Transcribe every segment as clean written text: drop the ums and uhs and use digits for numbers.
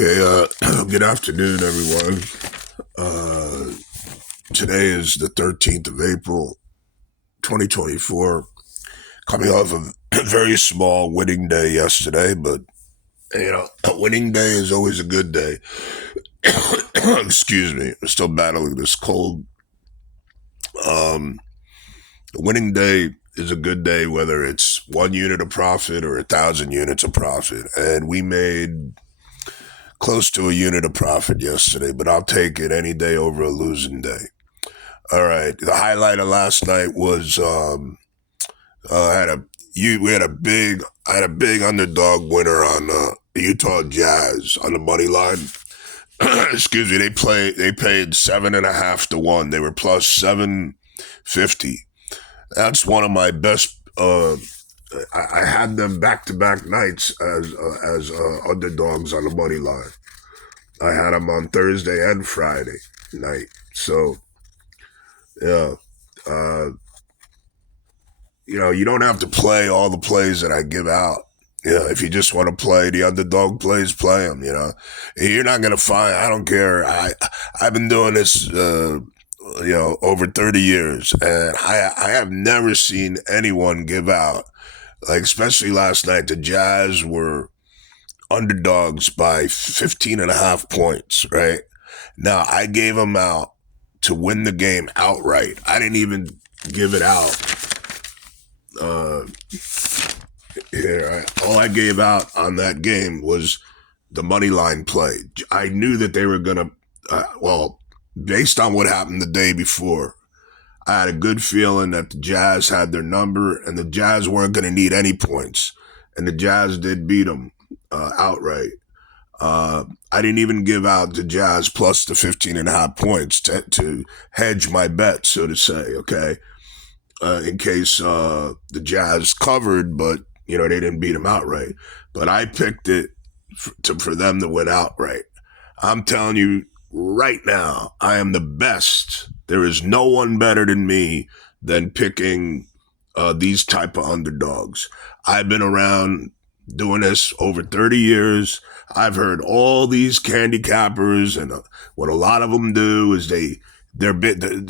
Okay, good afternoon, everyone. Uh, Today is the 13th of April, 2024. Coming off of a very small winning day yesterday, but a winning day is always a good day. Excuse me, I'm still battling this cold. Um, a winning day is a good day, whether it's 1 unit of profit or 1,000 units of profit. And we made close to a unit of profit yesterday, but I'll take it any day over a losing day. All right. The highlight of last night was had a we had a big I had a big underdog winner on the Utah Jazz on the money line. Excuse me. They paid 7.5 to 1. They were plus 750. That's one of my best. I had them back to back nights as underdogs on the money line. I had them on Thursday and Friday night. So yeah. Uh, you don't have to play all the plays that I give out. If you just want to play the underdog plays, play them. You're not gonna find. I don't care. I've been doing this, over 30 years, and I have never seen anyone give out, like, especially last night. The Jazz were underdogs by 15 and a half points. Right now, I gave them out to win the game outright. I didn't even give it out. All I gave out on that game was the money line play. I knew that they were gonna. Based on what happened the day before, I had a good feeling that the Jazz had their number, and the Jazz weren't gonna need any points, and the Jazz did beat them outright. I didn't even give out the Jazz plus the 15 and a half points to hedge my bet, so to say. Okay. In case the Jazz covered, but they didn't beat them outright. But I picked it for them to win outright. I'm telling you right now, I am the best. There is no one better than me than picking these type of underdogs. I've been around doing this over 30 years. I've heard all these candy cappers, and what a lot of them do is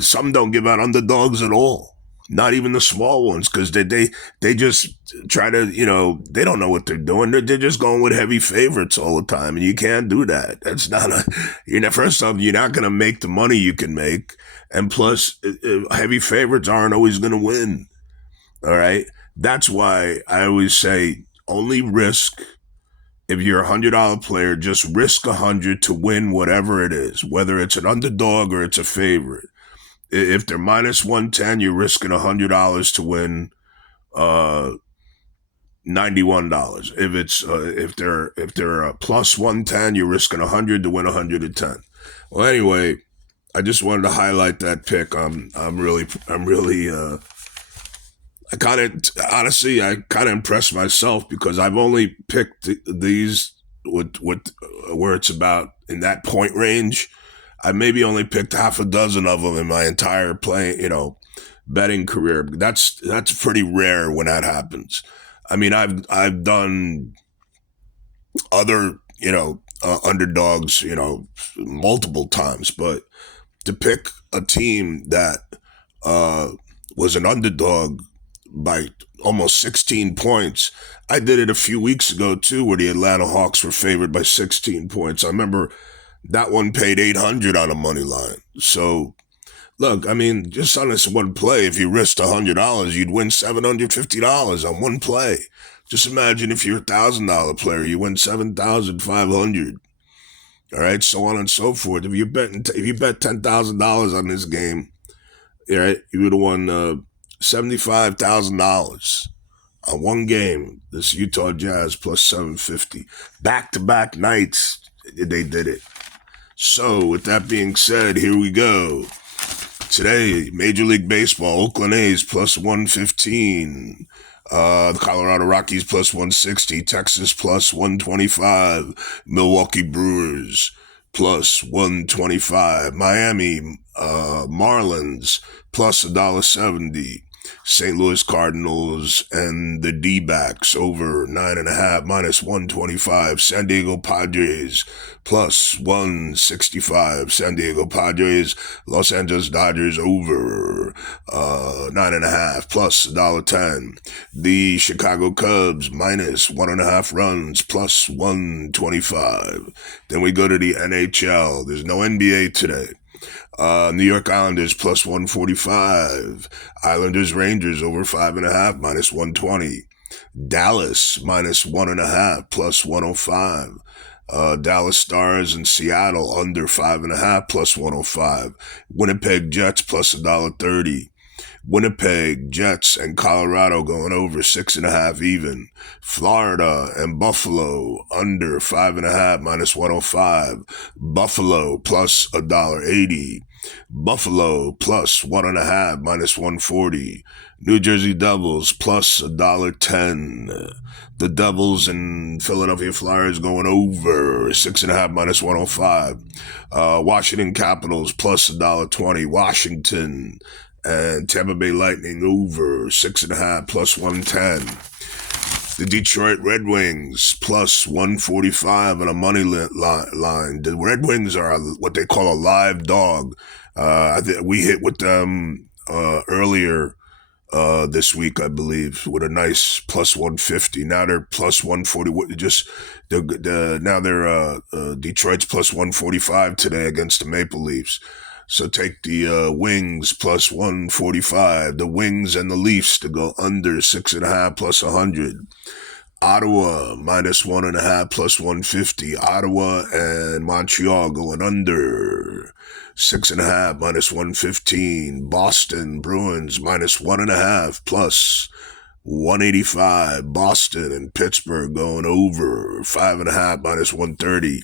some don't give out underdogs at all. Not even the small ones, because they just try to, they don't know what they're doing. They're just going with heavy favorites all the time, and you can't do that. That's not first off, you're not going to make the money you can make, and plus, heavy favorites aren't always going to win. All right, that's why I always say only risk. If you're $100 player, just risk 100 to win whatever it is, whether it's an underdog or it's a favorite. If they're minus 110, you're risking $100 to win $91. If they're plus 110, you're risking 100 to win 110. Well, anyway, I just wanted to highlight that pick. I kind of impressed myself, because I've only picked these with where it's about in that point range. I maybe only picked half a dozen of them in my entire betting career. That's pretty rare when that happens. I mean, I've done other underdogs multiple times, but to pick a team that was an underdog by almost 16 points. I did it a few weeks ago too, where the Atlanta Hawks were favored by 16 points. I remember that one paid 800 on a money line. So, look, I mean, just on this one play, if you risked $100, you'd win $750 on one play. Just imagine if you're $1,000 player, you win 7,500. All right, so on and so forth. If you bet $10,000 on this game, all right, you would have won $75,000 on one game. This Utah Jazz plus 750, back-to-back nights. They did it. So, with that being said, here we go. Today, Major League Baseball, Oakland A's plus 115. The Colorado Rockies plus 160. Texas plus 125. Milwaukee Brewers plus 125. Miami Marlins plus $1.70. St. Louis Cardinals and the D-backs over 9.5 minus 125. San Diego Padres plus 165. San Diego Padres. Los Angeles Dodgers over 9.5 plus $1.10. The Chicago Cubs minus 1.5 runs plus 125. Then we go to the NHL. There's no NBA today. New York Islanders plus 145. Islanders Rangers over 5.5 minus 120. Dallas minus 1.5 plus 105. Dallas Stars and Seattle under 5.5 plus 105. Winnipeg Jets plus $1.30. Winnipeg Jets and Colorado going over 6.5 even. Florida and Buffalo under 5.5 minus 105. Buffalo plus $1.80. Buffalo plus 1.5 minus 140. New Jersey Devils plus $1.10. The Devils and Philadelphia Flyers going over 6.5 minus 105. Washington Capitals plus $1.20. Washington and Tampa Bay Lightning over 6.5 plus 110. The Detroit Red Wings plus 145 on a money line. The Red Wings are what they call a live dog. We hit with them earlier this week, I believe, with a nice plus 150. Now they're plus 140. Now they're Detroit's plus 145 today against the Maple Leafs. So take the Wings plus 145, the Wings and the Leafs to go under 6.5 plus 100. Ottawa minus 1.5 plus 150. Ottawa and Montreal going under 6.5 minus 115. Boston Bruins minus 1.5 plus 185. Boston and Pittsburgh going over 5.5 minus 130.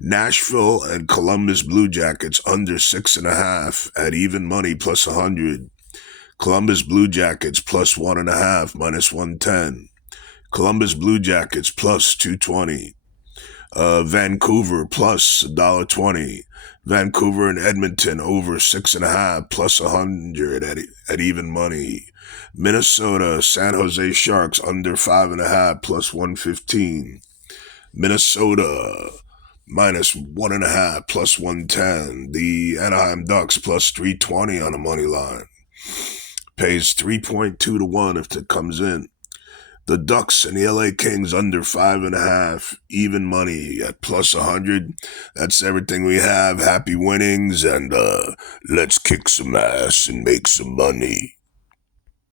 Nashville and Columbus Blue Jackets under 6.5 at even money plus 100. Columbus Blue Jackets plus 1.5 minus 110. Columbus Blue Jackets plus 220. Vancouver plus $1.20. Vancouver and Edmonton over 6.5 plus 100 at even money. Minnesota San Jose Sharks under 5.5 plus 115. Minnesota minus 1.5 plus 110. The Anaheim Ducks plus 320 on the money line. Pays 3.2 to 1 if it comes in. The Ducks and the LA Kings under 5.5, even money at plus 100. That's everything we have. Happy winnings, and let's kick some ass and make some money.